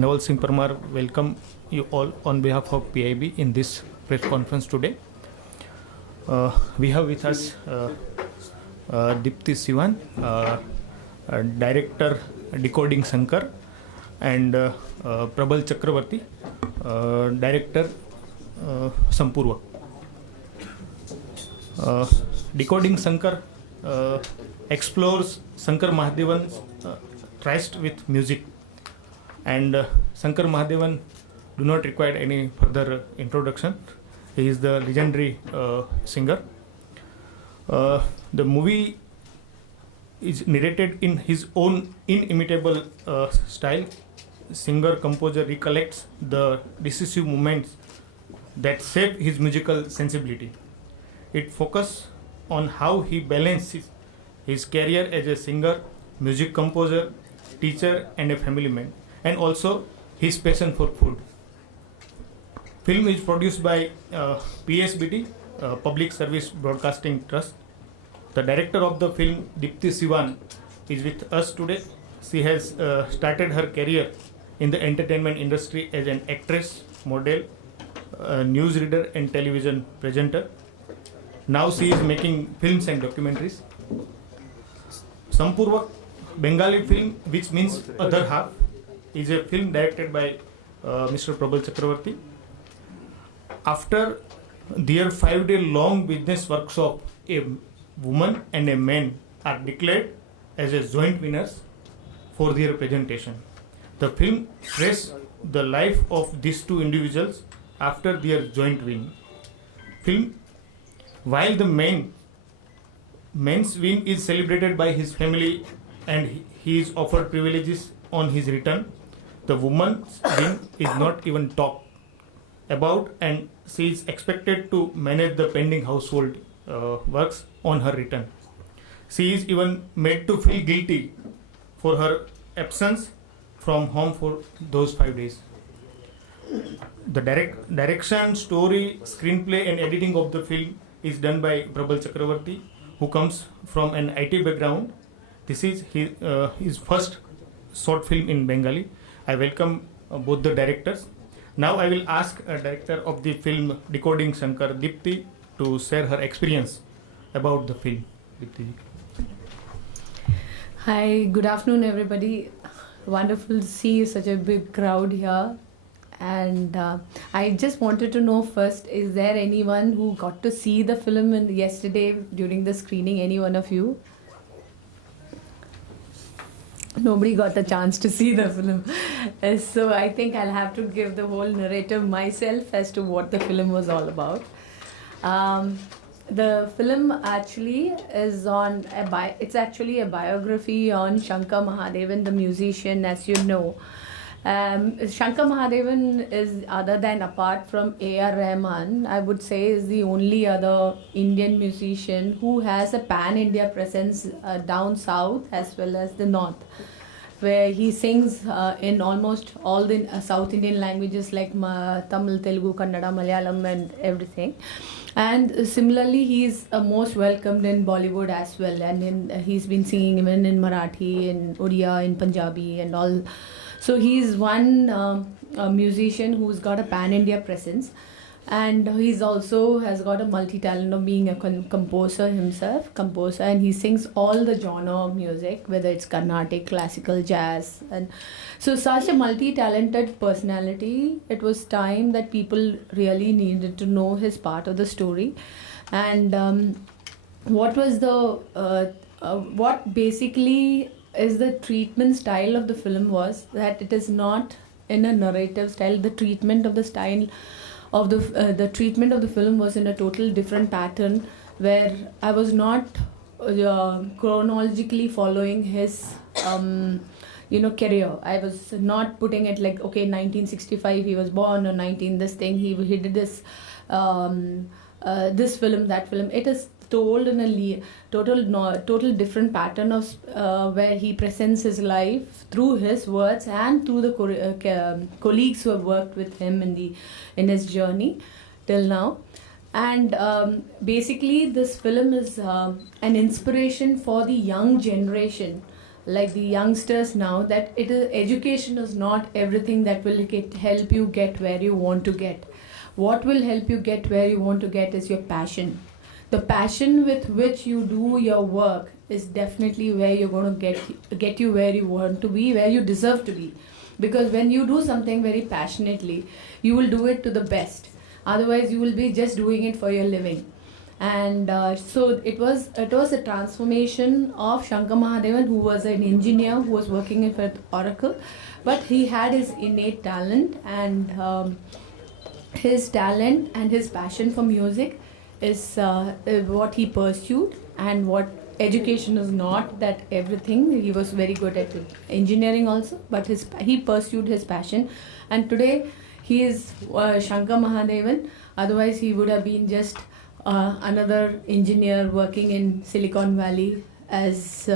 Naval Singh Parmar welcome you all on behalf of PIB in this press conference today. We have with us Deepti Sivan, Director Decoding Shankar, and Prabal Chakravarti, Director Sampurva. Decoding Shankar explores Shankar Mahadevan's tryst with music, and Shankar Mahadevan do not require any further introduction. He is the legendary singer. The movie is narrated in his own inimitable style. Singer-composer recollects the decisive moments that shape his musical sensibility. It focuses on how he balances his career as a singer, music composer, teacher, and a family man, and also his passion for food. Film is produced by PSBT, Public Service Broadcasting Trust. The director of the film, Deepti Sivan, is with us today. She has started her career in the entertainment industry as an actress, model, newsreader, and television presenter. Now she is making films and documentaries. Sampurva, Bengali film, which means other half, is a film directed by Mr. Prabal Chakravarti. After their 5-day long business workshop, a woman and a man are declared as a joint winners for their presentation. The film traces the life of these two individuals after their joint win. While the man's win is celebrated by his family and he is offered privileges on his return, the woman's win is not even talked about, and she is expected to manage the pending household works on her return. She is even made to feel guilty for her absence from home for those 5 days. The direction, story, screenplay, and editing of the film is done by Prabal Chakravarti, who comes from an IT background. This is his first short film in Bengali. I welcome both the directors. Now I will ask a director of the film Decoding Shankar, Deepti, to share her experience about the film. Deepti. Hi, good afternoon everybody. Wonderful to see such a big crowd here. And I just wanted to know first, is there anyone who got to see the film yesterday during the screening? Any one of you? Nobody got a chance to see the film. So I think I'll have to give the whole narrative myself as to what the film was all about. The film actually is it's actually a biography on Shankar Mahadevan, the musician, as you know. Shankar Mahadevan is, other than apart from A.R. Rahman, I would say is the only other Indian musician who has a pan-India presence down south as well as the north, where he sings in almost all the South Indian languages like Tamil, Telugu, Kannada, Malayalam and everything. And similarly, he is most welcomed in Bollywood as well, and he's been singing even in Marathi, in Odia, in Punjabi and all. So he's one musician who's got a pan-India presence, and he's also has got a multi-talent of being a composer himself, and he sings all the genre of music, whether it's Carnatic, classical, jazz, and so such a multi-talented personality. It was time that people really needed to know his part of the story, and what basically is the treatment style of the film was that it is not in a narrative style. The treatment of the style of the treatment of the film was in a total different pattern, where I was not chronologically following his career. I was not putting it like, okay, 1965 he was born, or 19 this thing he did this this film, that film. It is told in a total different pattern of where he presents his life through his words and through the colleagues who have worked with him in his journey till now. And basically this film is an inspiration for the young generation, like the youngsters now, that education is not everything that will help you get where you want to get. What will help you get where you want to get is your passion. The passion with which you do your work is definitely where you're going to get you where you want to be, where you deserve to be. Because when you do something very passionately, you will do it to the best. Otherwise, you will be just doing it for your living. And so it was a transformation of Shankar Mahadevan, who was an engineer who was working with Oracle, but he had his innate talent, and his passion for music is what he pursued. And what education is not that everything. He was very good at engineering also, but he pursued his passion, and today he is Shankar Mahadevan. Otherwise, he would have been just another engineer working in Silicon Valley as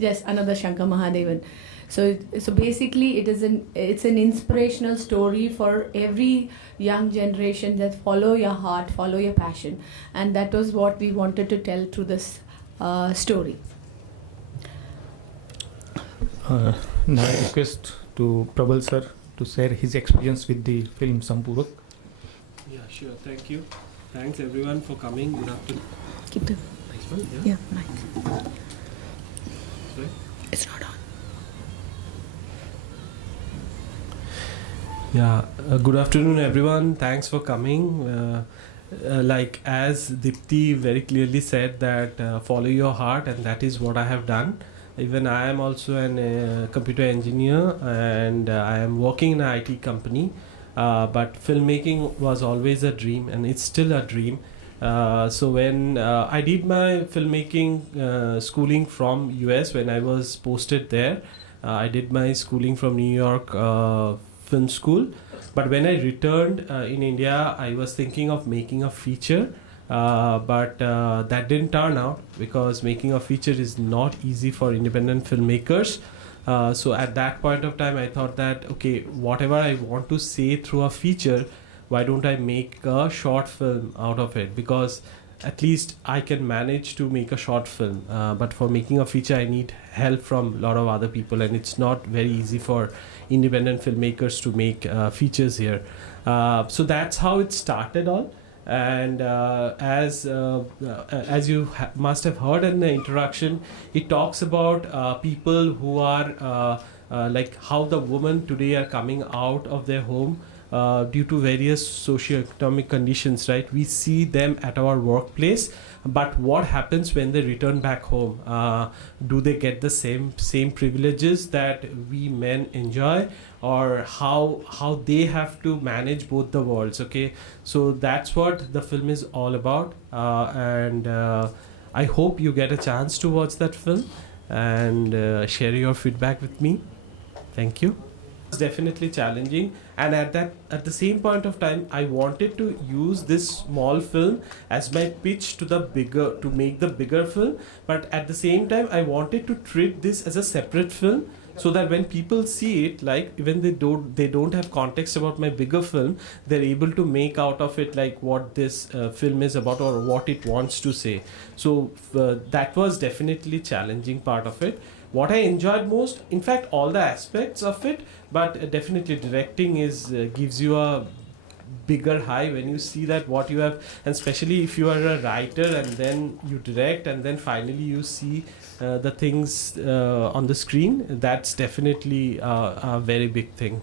just another Shankar Mahadevan. So basically, it's an inspirational story for every young generation, that follow your heart, follow your passion, and that was what we wanted to tell through this story. Now I request to Prabal sir to share his experience with the film Sampurak. Yeah, sure. Thank you. Thanks everyone for coming. Good afternoon. Keep the Nice one. yeah mic. Sorry? It's not on. Yeah. Good afternoon, everyone. Thanks for coming. Like as Dipti very clearly said, that follow your heart, and that is what I have done. Even I am also an computer engineer, and I am working in an IT company. But filmmaking was always a dream, and it's still a dream. So when I did my filmmaking schooling from US, when I was posted there, I did my schooling from New York Film School. But when I returned in India, I was thinking of making a feature. But that didn't turn out, because making a feature is not easy for independent filmmakers. So at that point of time, I thought that, okay, whatever I want to say through a feature, why don't I make a short film out of it? Because at least I can manage to make a short film. But for making a feature, I need help from a lot of other people, and it's not very easy for independent filmmakers to make features here. So that's how it started all. And as you must have heard in the introduction, it talks about people who are like how the women today are coming out of their home due to various socio-economic conditions, right? We see them at our workplace, but what happens when they return back home? Do they get the same privileges that we men enjoy, or how they have to manage both the worlds? Okay, so that's what the film is all about, and I hope you get a chance to watch that film and share your feedback with me. Thank you. It's definitely challenging, and at the same point of time, I wanted to use this small film as my pitch to make the bigger film, but at the same time I wanted to treat this as a separate film, so that when people see it, like even they don't have context about my bigger film, they're able to make out of it like what this film is about or what it wants to say. So that was definitely challenging part of it. What I enjoyed most, in fact, all the aspects of it, but definitely directing is gives you a bigger high when you see that what you have, and especially if you are a writer and then you direct and then finally you see the things on the screen. That's definitely a very big thing.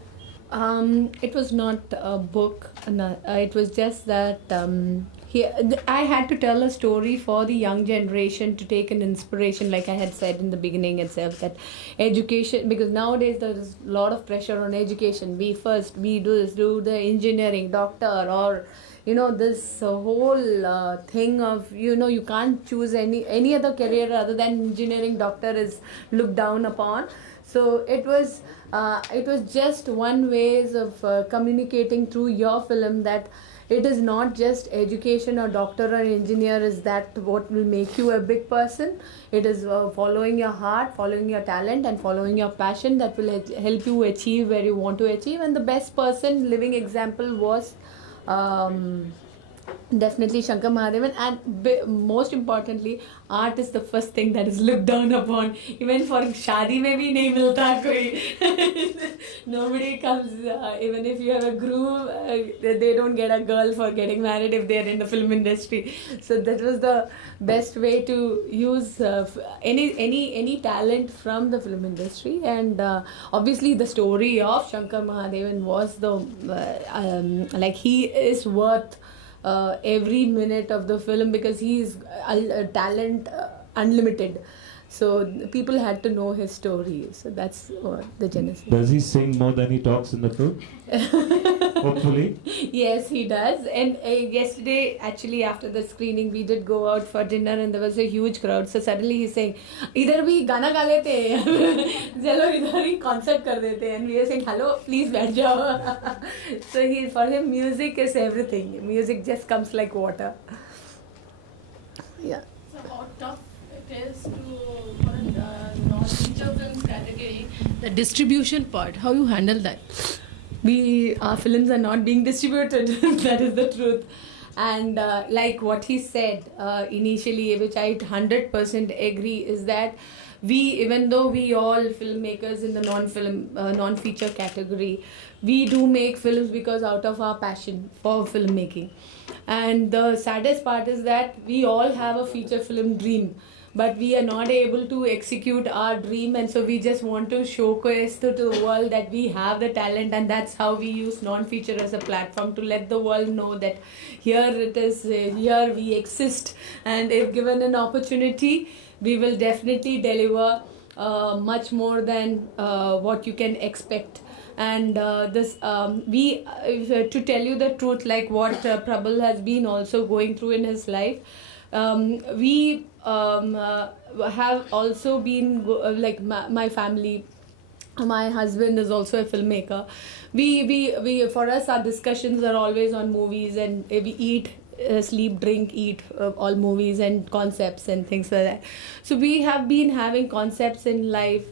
It was not a book. It was just that I had to tell a story for the young generation to take an inspiration, like I had said in the beginning itself, that education, because nowadays there is a lot of pressure on education. We do the engineering, doctor, or this whole thing of you can't choose any other career other than engineering. Doctor is looked down upon. So it was just one ways of communicating through your film that it is not just education or doctor or engineer is that what will make you a big person. It is following your heart, following your talent, and following your passion that will help you achieve where you want to achieve. And the best person living example was Definitely Shankar Mahadevan, and most importantly, art is the first thing that is looked down upon. Even for shadi mein bhi nahi milta koi. Nobody comes, even if you have a groom, they don't get a girl for getting married if they're in the film industry. So that was the best way to use any talent from the film industry. And obviously the story of Shankar Mahadevan was the like he is worth every minute of the film, because he is talent unlimited. So people had to know his story. So that's the genesis. Does he sing more than he talks in the film? Hopefully. Yes, he does. And yesterday, actually, after the screening, we did go out for dinner, and there was a huge crowd. So suddenly he's saying, "Idhar bhi gana ga lete hain." Chalo idhar hi concert kar dete hain. And we are saying, "Hello, please baith jao." So for him, music is everything. Music just comes like water. Yeah. So how tough it is for a non-feature films category, the distribution part, how you handle that? Our films are not being distributed. That is the truth. And like what he said initially, which I 100% agree, is that even though we all filmmakers in the non-feature category, we do make films because out of our passion for filmmaking. And the saddest part is that we all have a feature film dream, but we are not able to execute our dream, and so we just want to showcase to the world that we have the talent, and that's how we use non-feature as a platform to let the world know that here it is, here we exist, and if given an opportunity, we will definitely deliver much more than what you can expect. And to tell you the truth, like what Prabal has been also going through in his life, we have also been like my family, my husband is also a filmmaker. We for us, our discussions are always on movies, and we eat, sleep, drink, eat all movies and concepts and things like that. So we have been having concepts in life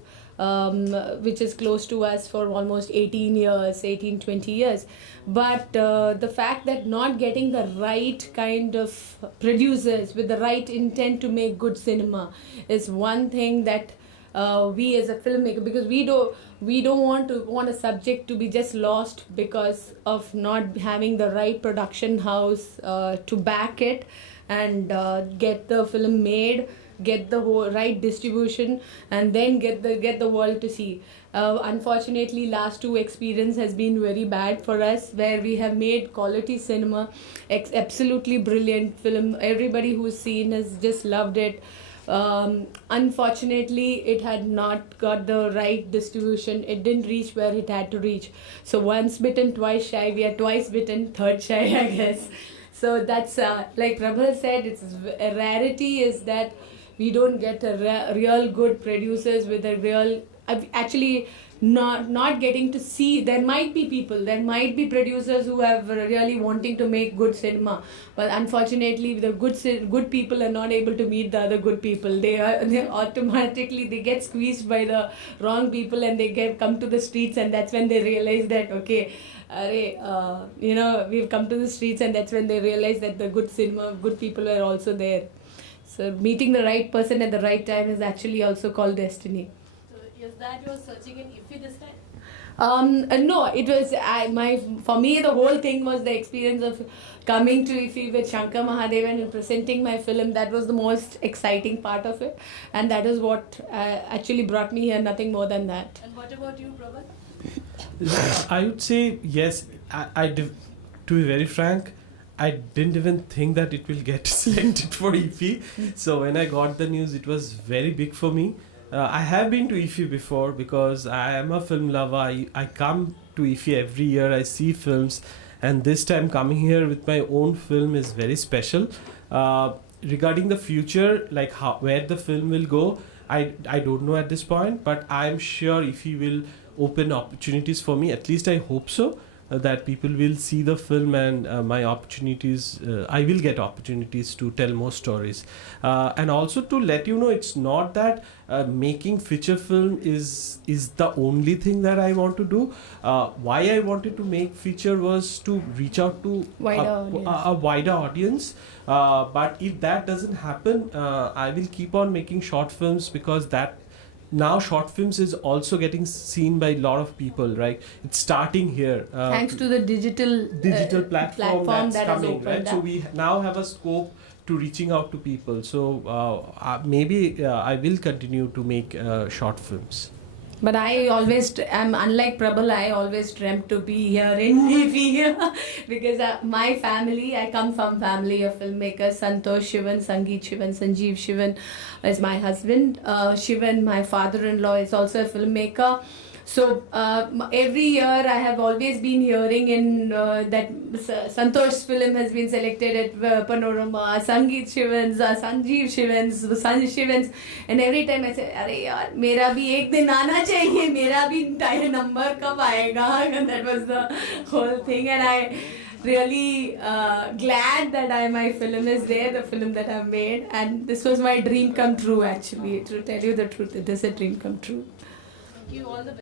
which is close to us for almost 20 years. But the fact that not getting the right kind of producers with the right intent to make good cinema is one thing that we as a filmmaker, because we don't want a subject to be just lost because of not having the right production house to back it and get the film made, get the whole right distribution, and then get the world to see. Unfortunately, last two experience has been very bad for us, where we have made quality cinema, absolutely brilliant film. Everybody who's seen has just loved it. Unfortunately, it had not got the right distribution. It didn't reach where it had to reach. So once bitten, twice shy. We are twice bitten, third shy, I guess. So that's like Prabal said, it's a rarity is that we don't get a real good producers with a real, actually not getting to see. There might be producers who have really wanting to make good cinema, but unfortunately the good people are not able to meet the other good people. They automatically get squeezed by the wrong people, and they come to the streets, and that's when they realize that okay, we've come to the streets, and that's when they realize that the good cinema, good people are also there. So meeting the right person at the right time is actually also called destiny. So is that you are searching in IFFI this time? No, it was for me the whole thing was the experience of coming to IFFI with Shankar Mahadevan and presenting my film. That was the most exciting part of it, and that is what actually brought me here. Nothing more than that. And what about you, Prabal? I would say yes. To be very frank, I didn't even think that it will get selected for IFFI. So when I got the news, it was very big for me. I have been to IFFI before because I am a film lover. I come to IFFI every year. I see films, and this time coming here with my own film is very special. Regarding the future, like where the film will go, I don't know at this point, but I am sure IFFI will open opportunities for me. At least I hope so. that people will see the film and my opportunities, I will get opportunities to tell more stories. And also to let you know, it's not that making feature film is the only thing that I want to do. Why I wanted to make feature was to reach out to a wider audience. But if that doesn't happen, I will keep on making short films, because that now short films is also getting seen by a lot of people, right? It's starting here. Thanks to the digital platform that's that has coming, opened right? up. So we now have a scope to reaching out to people. So maybe I will continue to make short films. But I always am unlike Prabal. I always dreamt to be here in Navy because my family, I come from family of filmmakers. Santosh Shivan, Sangeet Shivan, Sanjeev Shivan is my husband. Shivan, my father-in-law, is also a filmmaker. So every year I have always been hearing in that Santosh's film has been selected at Panorama, Sangeet Shivan's, Sanjeev Shivan's, Sanj Shivan's, and every time I say, "Arey yaar, mera bhi ek din aana chahiye, mera bhi entire number kab aayega?" And that was the whole thing, and I really glad that my film is there, the film that I've made, and this was my dream come true. Actually, to tell you the truth, it is a dream come true. Thank you. All the best.